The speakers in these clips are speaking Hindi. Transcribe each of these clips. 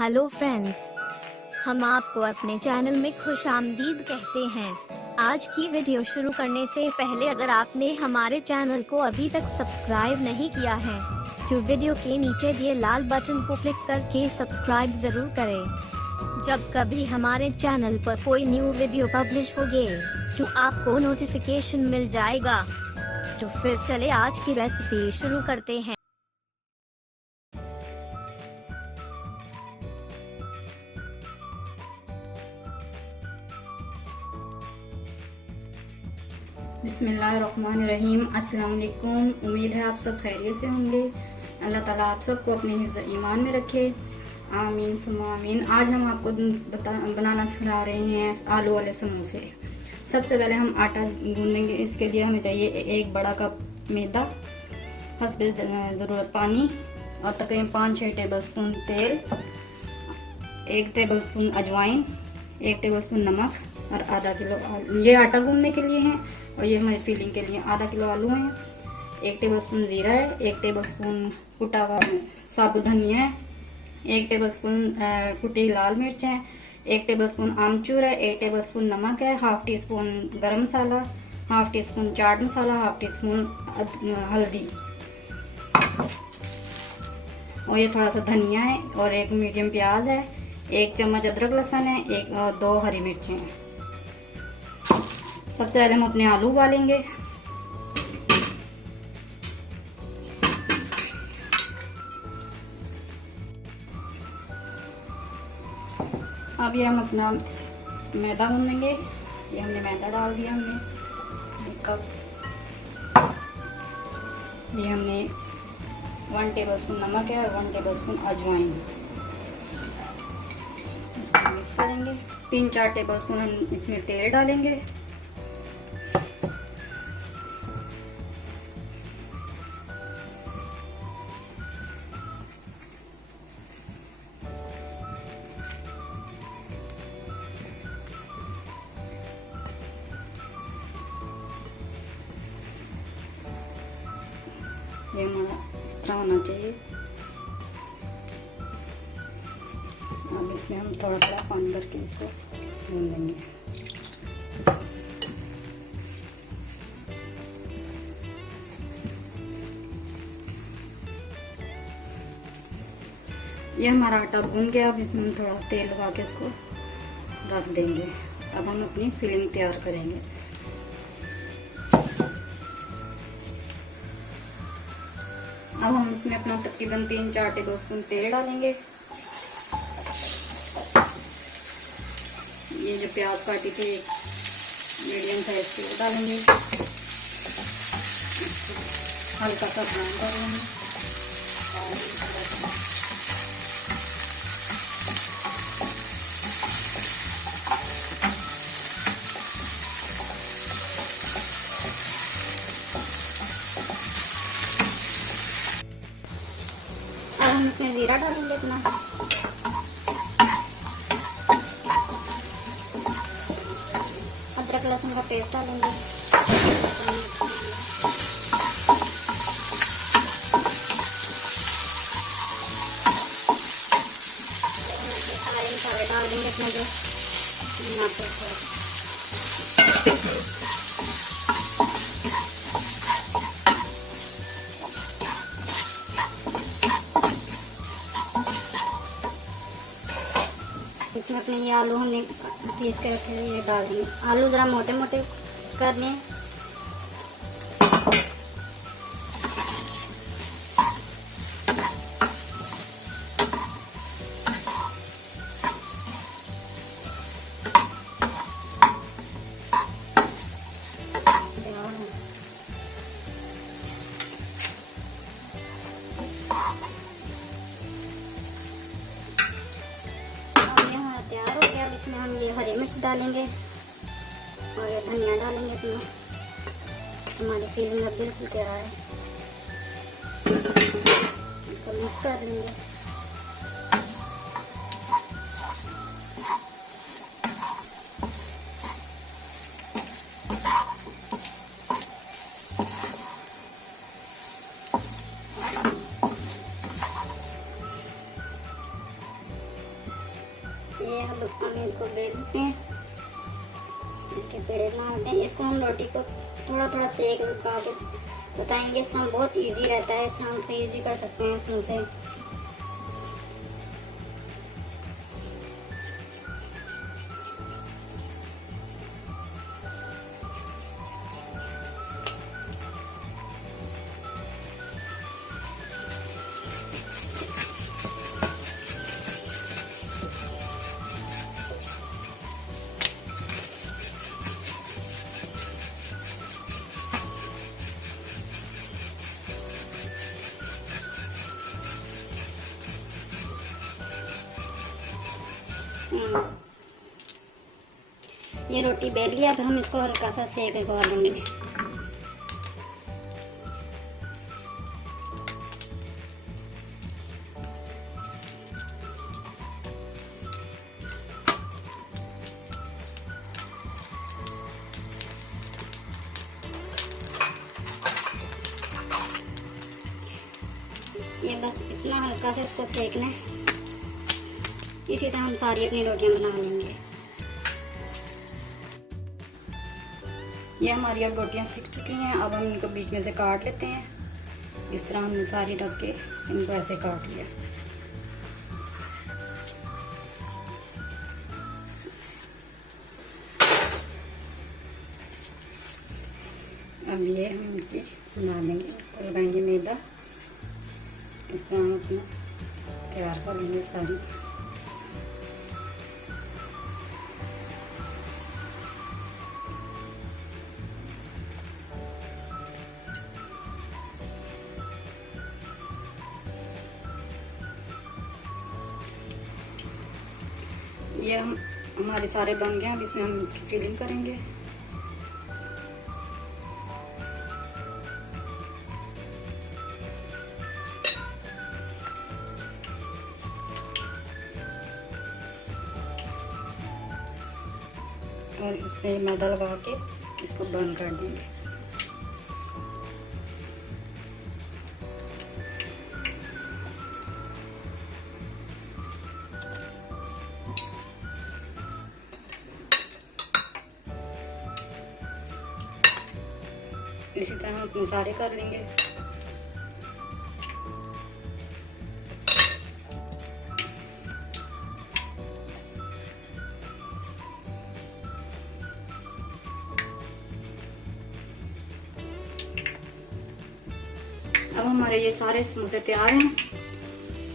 हेलो फ्रेंड्स, हम आपको अपने चैनल में खुशामदीद कहते हैं। आज की वीडियो शुरू करने से पहले अगर आपने हमारे चैनल को अभी तक सब्सक्राइब नहीं किया है तो वीडियो के नीचे दिए लाल बटन को क्लिक करके सब्सक्राइब जरूर करें। जब कभी हमारे चैनल पर कोई न्यू वीडियो पब्लिश होगी तो आपको नोटिफिकेशन मिल जाएगा। तो फिर चले आज की रेसिपी शुरू करते हैं। बिस्मिल्लाहिर्रहमानिर्रहीम। अस्सलाम वालेकुम। उम्मीद है आप सब खैरियत से होंगे। अल्लाह ताला आप सबको अपने हिफ्ज़ ईमान में रखे, आमीन सुम्मा आमीन। आज हम आपको बनाना सिखा रहे हैं आलू वाले समोसे। सबसे पहले हम आटा गूंदेंगे। इसके लिए हमें चाहिए एक बड़ा कप मैदा, हस्बे ज़रूरत पानी और तकरीबन 5-6 टेबल स्पून तेल, 1 टेबल स्पून अजवाइन, 1 टेबल स्पून नमक और आधा किलो आलू। ये आटा गूंदने के लिए है और ये हमारी फिलिंग के लिए आधा किलो आलू हैं। 1 टेबल स्पून जीरा है, 1 टेबल स्पून कुटा हुआ साबुत धनिया है, 1 टेबल स्पून कुटी लाल मिर्च है, 1 टेबल स्पून आमचूर है, 1 टेबल स्पून नमक है, हाफ टी स्पून गरम मसाला, half tea spoon chaat masala, half tea spoon हल्दी और ये थोड़ा सा धनिया है और 1 मीडियम प्याज है, 1 चम्मच अदरक लहसुन है, 2 हरी मिर्चें हैं। सबसे पहले हम अपने आलू उबालेंगे। अब ये हम अपना मैदा गूंदेंगे। ये हमने मैदा डाल दिया, हमने 1 कप। ये हमने 1 टेबल स्पून नमक है और 1 टेबल स्पून अजवाइन। इसको मिक्स करेंगे। 3-4 टेबल स्पून हम इसमें तेल डालेंगे। ये हमारा इस तरह होना चाहिए। अब इसमें हम थोड़ा थोड़ा पानी भर के इसको भून देंगे। ये हमारा आटा भून गया। अब इसमें हम थोड़ा तेल लगा के इसको रख देंगे। अब हम अपनी फिलिंग तैयार करेंगे। अब हम इसमें अपना तकरीबन 3-4 टेबल स्पून तेल डालेंगे। ये जो प्याज काटी थी मीडियम साइज की डालेंगे। हल्का सा ब्राउन कर लेंगे। अब हम इसमें जीरा डालेंगे अपना, अदरक लहसुन का पेस्ट डालेंगे, सारे मसाले डाल देंगे अपना जो यहाँ पे। इसमें अपने ये आलू हमने पीस के रखे हुए ये डाल देंगे। आलू ज़रा मोटे मोटे करने हैं। तैयार हो गया। अब इसमें हम ये हरी मिर्च डालेंगे और ये धनिया डालेंगे अपना। हमारी फिलिंग अब बिल्कुल तैयार है। इसको मिक्स कर लेंगे। ये हम इसको बेलते हैं, इसके पेड़े बनाते हैं। इसको हम रोटी को थोड़ा थोड़ा सेक लगा के बताएंगे। इस तरह बहुत इजी रहता है, इस तरह हम फ्रीज भी कर सकते हैं इसमें से। ये रोटी बेल गया, अब हम इसको हल्का सा सेक लगा देंगे। ये बस इतना हल्का से इसको सेकना है। इसी तरह हम सारी अपनी रोटियां बना लेंगे। ये हमारी अब रोटियां सिक चुकी हैं। अब हम इनको बीच में से काट लेते हैं। इस तरह हमने सारी रख के इनको ऐसे काट लिया। अब ये हम इनकी बना लेंगे, लगाएंगे मैदा। इस तरह हम अपना तैयार कर लेंगे सारी। ये हमारे सारे बन गए। अब इसमें हम इसकी फिलिंग करेंगे। और इसमें मैदा लगा के इसको बंद कर देंगे। इसी तरह हम अपने सारे कर लेंगे। अब हमारे ये सारे समोसे तैयार हैं।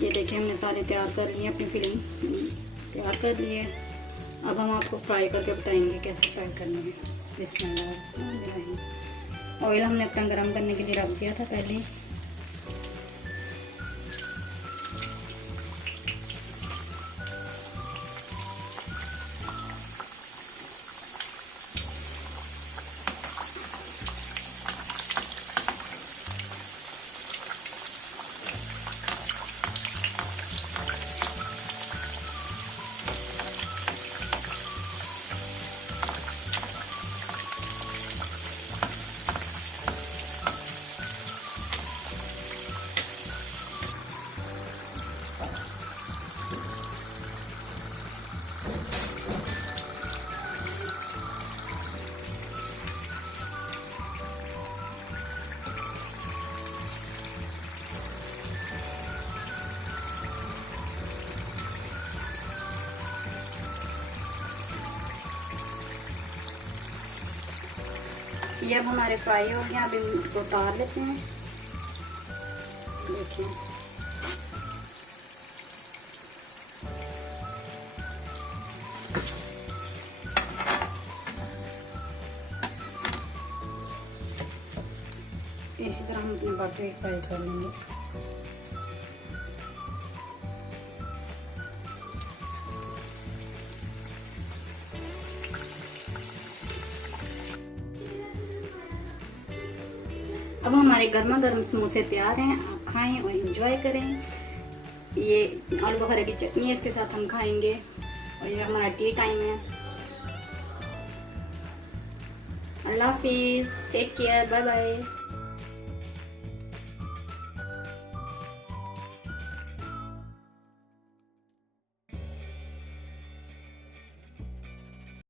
ये देखिए हमने सारे तैयार कर लिए, अपनी फिलिंग तैयार कर लिए। अब हम आपको फ्राई करके बताएंगे कैसे फ्राई करना है। बिस्मिल्लाह। ऑयल हमने अपना गरम करने के लिए रख दिया था पहले। ये अब हमारे फ्राई हो गए। अब इनको उतार लेते हैं। देखिए इसी तरह हम अपने बाकी फ्राई कर लेंगे। अब हमारे गर्मा गर्म समोसे तैयार हैं। आप खाएं और एंजॉय करें। ये आलू बुखारे की चटनी है, इसके साथ हम खाएंगे। और ये हमारा टी टाइम है। अल्लाह हाफिज, टेक केयर, बाय बाय।